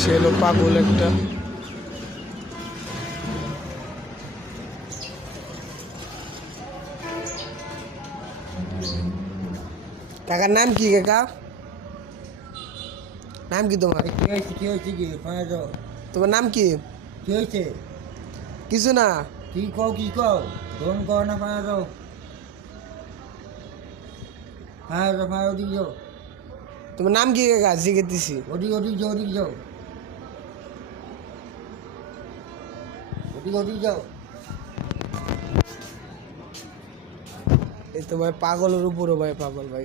সে হলো পাগল একটা। কাকার নাম কি কাকা? নাম কি তোমার? তোমার নাম কি? কিছু না। কি কও ধন কও না পাঁচ ওদিকে যাও তোমার নাম কি কাকা? জিজ্ঞেস ওদিকে যাও এই তো ভাই পাগলের উপরও ভাই পাগল ভাই।